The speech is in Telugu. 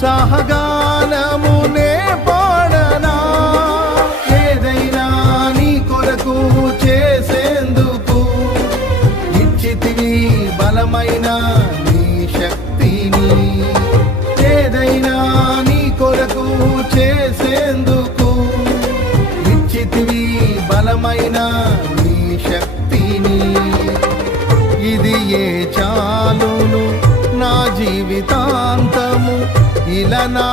ఉత్సాహగానమునే పాడనా, ఏదైనా నీ కొరకు చేసేందుకు ఇచ్చితివి బలమైన నీ శక్తిని. ఏదైనా నీ కొరకు చేసేందుకు ఇచ్చితివి బలమైన నీ శక్తిని. ఇది ఏ చాలును నా జీవితాంతము, ఇలా నా